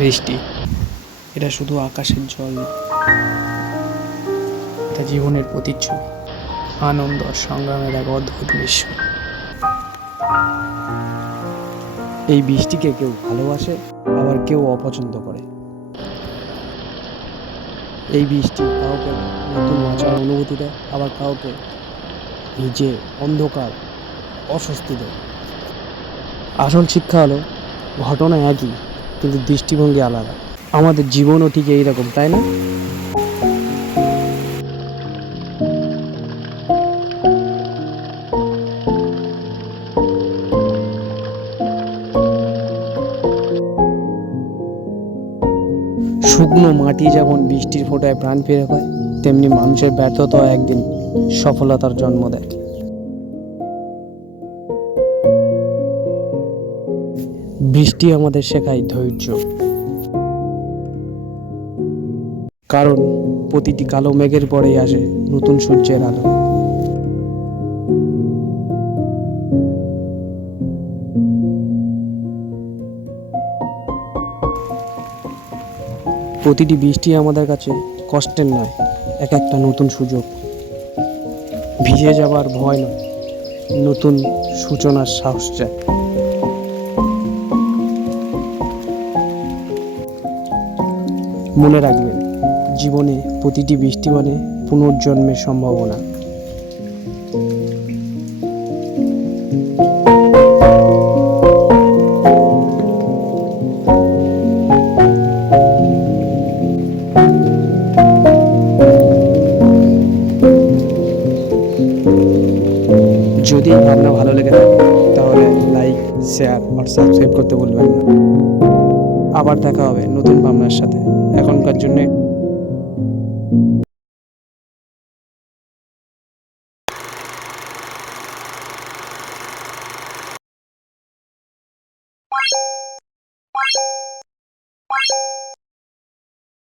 বৃষ্টি এটা শুধু আকাশের জল না, এটা জীবনের প্রতিচ্ছবি, আনন্দ আর সংগ্রামের এক অদ্ভুত মিশ্রণ। এই বৃষ্টিকে কেউ ভালোবাসে, আবার কেউ অপছন্দ করে। এই বৃষ্টি কাউকে নতুন বাঁচার অনুভূতি দেয়, আবার কাউকে ভিজে অন্ধকার অস্বস্তি দেয়। আসল শিক্ষা হলো ঘটনা একই, কিন্তু দৃষ্টিভঙ্গি আলাদা। আমাদের জীবনও ঠিক এইরকম, তাই না? শুকনো মাটি যেমন বৃষ্টির ফোঁটায় প্রাণ ফিরে পায়, তেমনি মানুষের ব্যর্থতা একদিন সফলতার জন্ম দেয়। বৃষ্টি আমাদের শেখায় ধৈর্য, কারণ প্রতিটি কালো মেঘের পরেই আসে নতুন সূর্যের আলো। প্রতিটি বৃষ্টি আমাদের কাছে কষ্টের নয়, এক একটা নতুন সুযোগ। ভিজে যাবার ভয় নয়, নতুন সূচনার সাহস চায়। মনে রাখবেন, জীবনে প্রতিটি বৃষ্টি মানে পুনর্জন্মের সম্ভাবনা। যদি এই ভাবনা ভালো লেগে থাকে তাহলে লাইক, শেয়ার আর সাবস্ক্রাইব করতে ভুলবেন না। আবার দেখা হবে নতুন ভাবনার সাথে। এখনকার জন্য